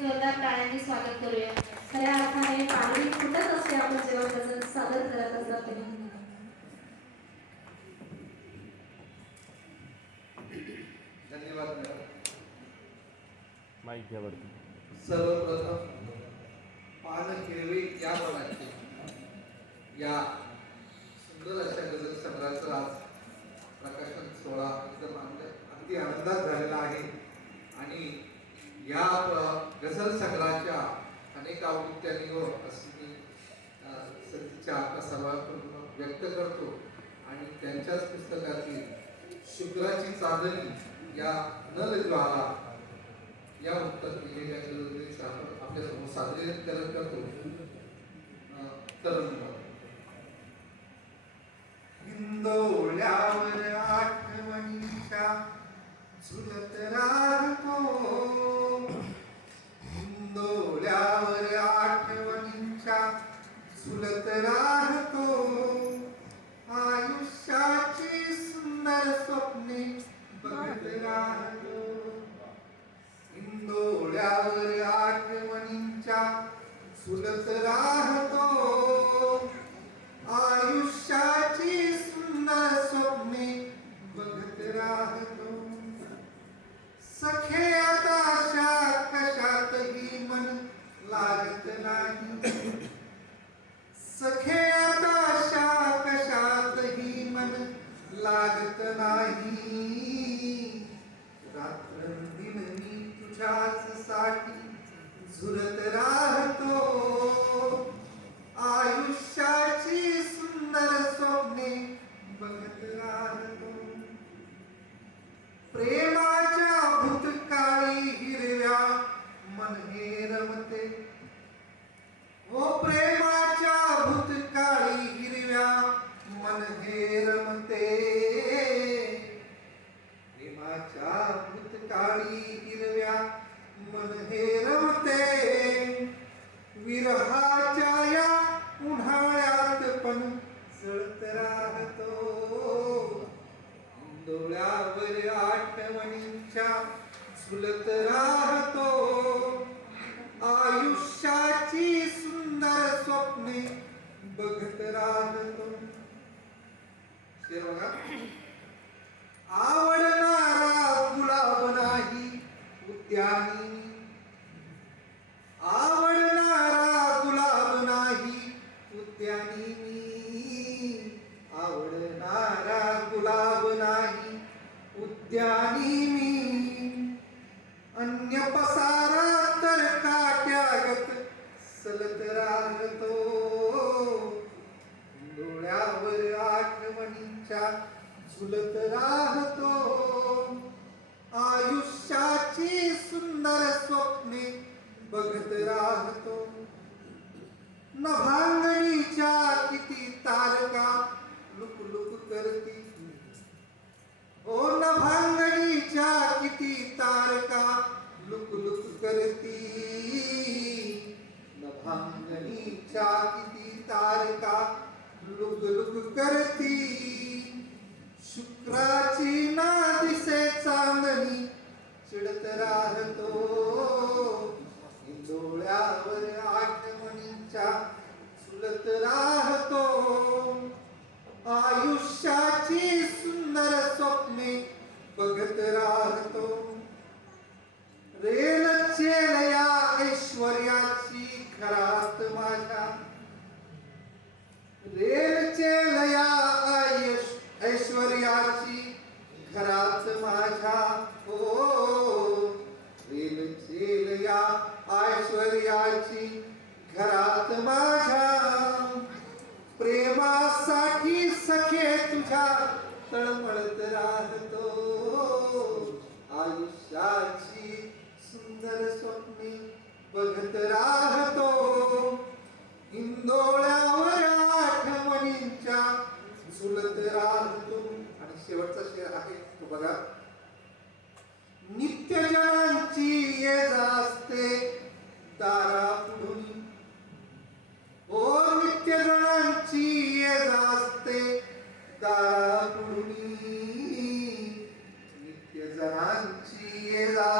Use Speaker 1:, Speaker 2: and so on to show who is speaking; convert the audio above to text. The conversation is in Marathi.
Speaker 1: जोरदार टाळ्यांनी स्वागत करूया. खऱ्या अर्थाने पाणी फुटत असते आपण जेव्हा गझल सादर करत असतात तेव्हा.
Speaker 2: धन्यवाद
Speaker 3: वरती.
Speaker 2: सर्वप्रथम पान हिरवे या मनाचे. या सुंदर अशा गजल संग्रहाचा आज प्रकाशन सोहळा एकदम अगदी आनंदात झालेला आहे. आणि या गझल संग्रहाच्या अनेक आवृत्त्यांवर असं मी अ, आपल्या सर्वांकडून व्यक्त करतो. आणि त्यांच्याच पुस्तकातील शुक्राची चांदणी या नलज्वाला या उत्तर लिहिलेल्या गझलेचं आपण आपल्यासमोर सादरीकरण करतो. तर तरुण मुलं. हिंदोळ्यावर आठवणीच्या झुलत राहतो हिंदोळ्यावर आठवणींच्या सुलतरा राहतो आयुष्याची सुंदर स्वप्ने बघत राहतो इंदोळ्यावर आठवणींच्या झुलत राहतो आयुष्याची सुंदर स्वप्ने बघत राहतो सखे आताशा कशातही मन लागत नाही सखे आताशा कशातही मन लागत नाही. रात्रंदिन मी तुझ्याच साठी झुरत राहतो भूतकाळी हिरव्या मन हे रमते विरहाच्या या उन्हाळ्यात पण जळत राहतो. डोळ्यावर आठवणींच्या झुलत राहतो. आयुष्याची सुंदर स्वप्ने बघत राहतो. शेर बघा आवडणारा गुलाब नाही त्यानी आवडणारा गुलाब नाही त्यानी मी. आवडणारा गुलाब नाही उद्यानी मी. अन्य पसारा तर काट्यागत सलत राहतो डोळ्यावर आठवणींच्या झुलत राह बघत राहतो. न भांगणीच्या किती तारका लुक लुक करती. हो, ओ न भांगणीच्या किती तारका लुक लुक करती. भांगणीच्या किती तारका लुक लुक करती. शुक्राची ना दिसे चांदणी चिडत राह बघत राहतो रेल चेल या ऐश्वर्याची घरात माझ्या। रेल चेल या ऐश्वर्याची घरात माझ्या। हो रेल चेल या ऐश्वर्याची घरात माझ्या। प्रेमासाठी सखे तुझ्या तळमळत राहतो। आणि शेवटचा शेर आहे तो बघा. नित्यजनांची ये असते दारा पुढून ओ नित्यजनांची ये असते दारा पुढून नित्यजनांची ये जा